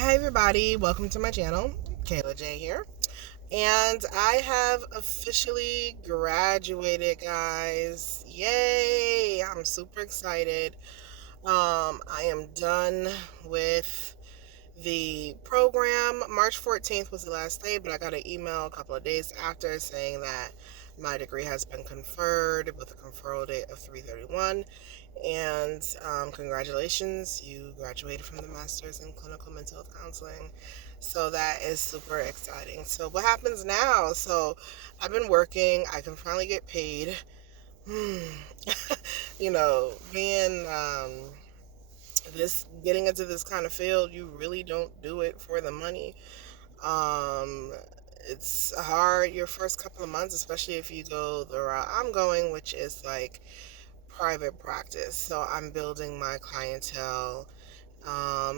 Hi everybody, welcome to my channel. Kayla J here. And I have officially graduated, guys. Yay! I'm super excited. I am done with the program. March 14th was the last day, but I got an email a couple of days after saying that my degree has been conferred with a conferral date of 331. And congratulations, you graduated from the Master's in Clinical Mental Health Counseling. So that is super exciting. So, what happens now? So, I've been working, I can finally get paid. Hmm. Being getting into this kind of field, you really don't do it for the money. Um, it's hard your first couple of months, especially if you go the route I'm going, which is like private practice. So I'm building my clientele.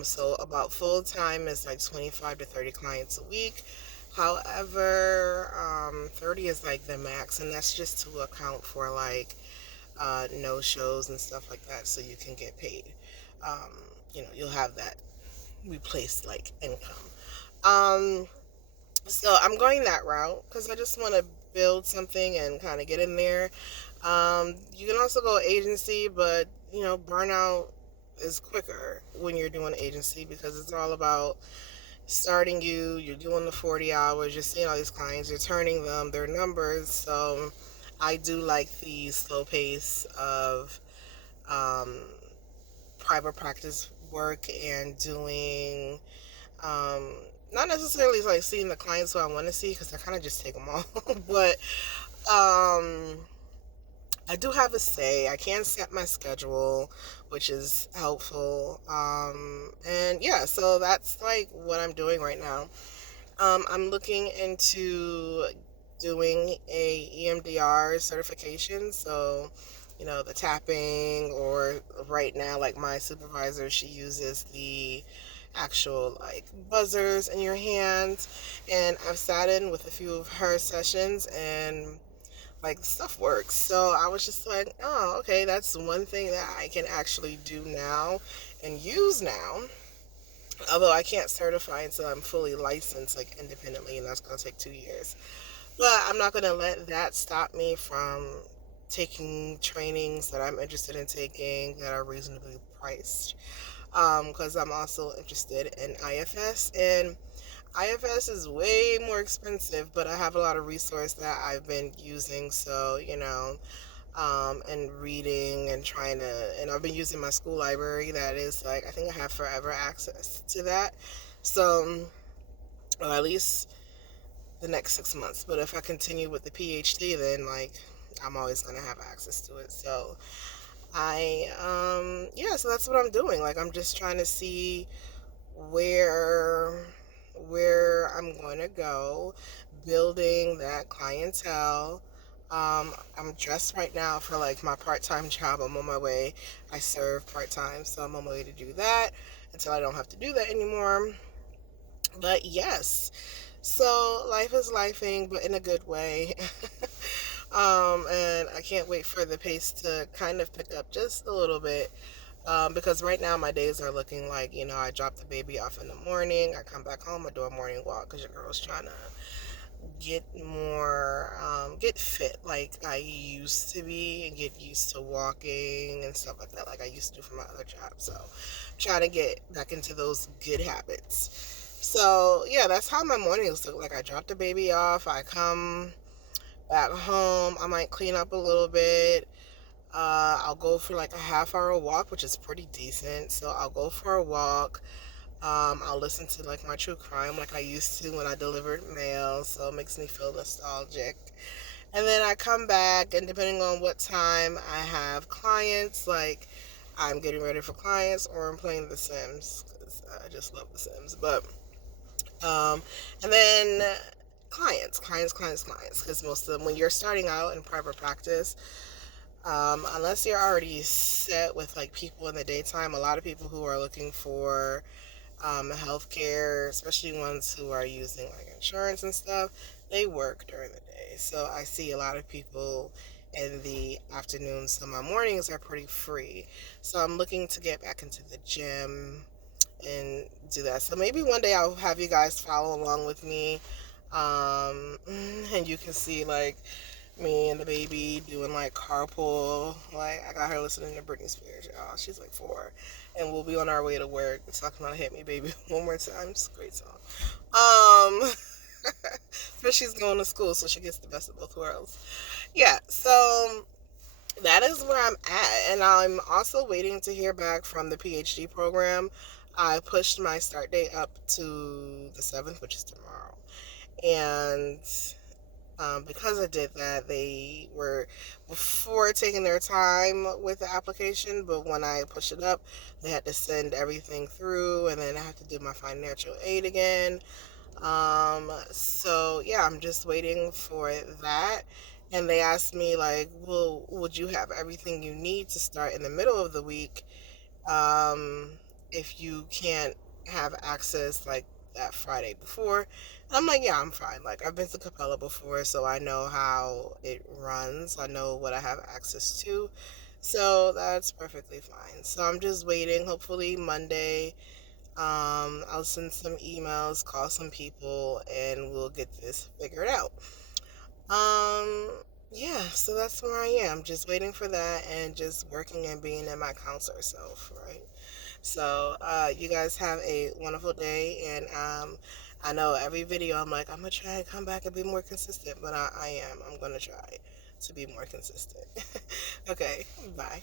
So about full time is like 25 to 30 clients a week. However, 30 is like the max, and that's just to account for like no shows and stuff like that, so you can get paid. Um, you'll have that replaced like income. Um, so I'm going that route because I just want to build something and kind of get in there. You can also go agency, but burnout is quicker when you're doing agency because it's all about starting you're doing the 40 hours, you're seeing all these clients, you're turning them, their numbers. So I do like the slow pace of um, private practice work and doing um, not necessarily like seeing the clients who I want to see because I kind of just take them all, but um, I do have a say. I can set my schedule, which is helpful. And yeah, so that's like what I'm doing right now. I'm looking into doing a EMDR certification. So, the tapping, or right now, like my supervisor, she uses the actual like buzzers in your hands. And I've sat in with a few of her sessions and like stuff works. So I was just like, oh, okay, that's one thing that I can actually do now and use now. Although I can't certify until I'm fully licensed, like independently, and that's going to take 2 years. But I'm not going to let that stop me from taking trainings that I'm interested in taking that are reasonably priced. Because I'm also interested in IFS, and IFS is way more expensive, but I have a lot of resource that I've been using. So, and reading and and I've been using my school library that is like, I think I have forever access to that. So, or at least the next 6 months. But if I continue with the PhD, then like I'm always going to have access to it. So yeah, so that's what I'm doing. Like I'm just trying to see where I'm going to go, building that clientele. I'm dressed right now for like my part-time job. I'm on my way. I serve part-time, so I'm on my way to do that until I don't have to do that anymore. But yes, so life is lifing, but in a good way. And I can't wait for the pace to kind of pick up just a little bit. Because right now my days are looking like, I drop the baby off in the morning, I come back home, I do a morning walk because your girl's trying to get fit like I used to be and get used to walking and stuff like that, like I used to do for my other job. So, trying to get back into those good habits. So, yeah, that's how my mornings look like. I drop the baby off, I come back home, I might clean up a little bit. I'll go for like a half hour walk, which is pretty decent. So I'll go for a walk. I'll listen to like my true crime like I used to when I delivered mail. So it makes me feel nostalgic. And then I come back, and depending on what time I have clients, like I'm getting ready for clients or I'm playing The Sims because I just love The Sims. But, and then clients, because most of them, when you're starting out in private practice, unless you're already set with like people in the daytime, a lot of people who are looking for healthcare, especially ones who are using like insurance and stuff, they work during the day. So I see a lot of people in the afternoon. So my mornings are pretty free. So I'm looking to get back into the gym and do that. So maybe one day I'll have you guys follow along with me, and you can see like me and the baby doing like carpool. Like I got her listening to Britney Spears, y'all. She's like 4, and we'll be on our way to work talking about "Hit Me, Baby" one more time. It's a great song. Um, but she's going to school, so she gets the best of both worlds. Yeah. So that is where I'm at, and I'm also waiting to hear back from the PhD program. I pushed my start date up to the 7th, which is tomorrow, and because I did that, they were before taking their time with the application, but when I pushed it up, they had to send everything through, and then I had to do my financial aid again. So yeah, I'm just waiting for that. And they asked me like, well, would you have everything you need to start in the middle of the week? Um, if you can't have access like that Friday before. And I'm like, yeah, I'm fine. Like I've been to Capella before, so I know how it runs. I know what I have access to. So that's perfectly fine. So I'm just waiting. Hopefully Monday, I'll send some emails, call some people, and we'll get this figured out. Um, yeah, so that's where I am. Just waiting for that and just working and being in my counselor self, right? So, you guys have a wonderful day, and I know every video I'm like, I'm gonna try and come back and be more consistent, but I am. I'm gonna try to be more consistent. Okay, bye.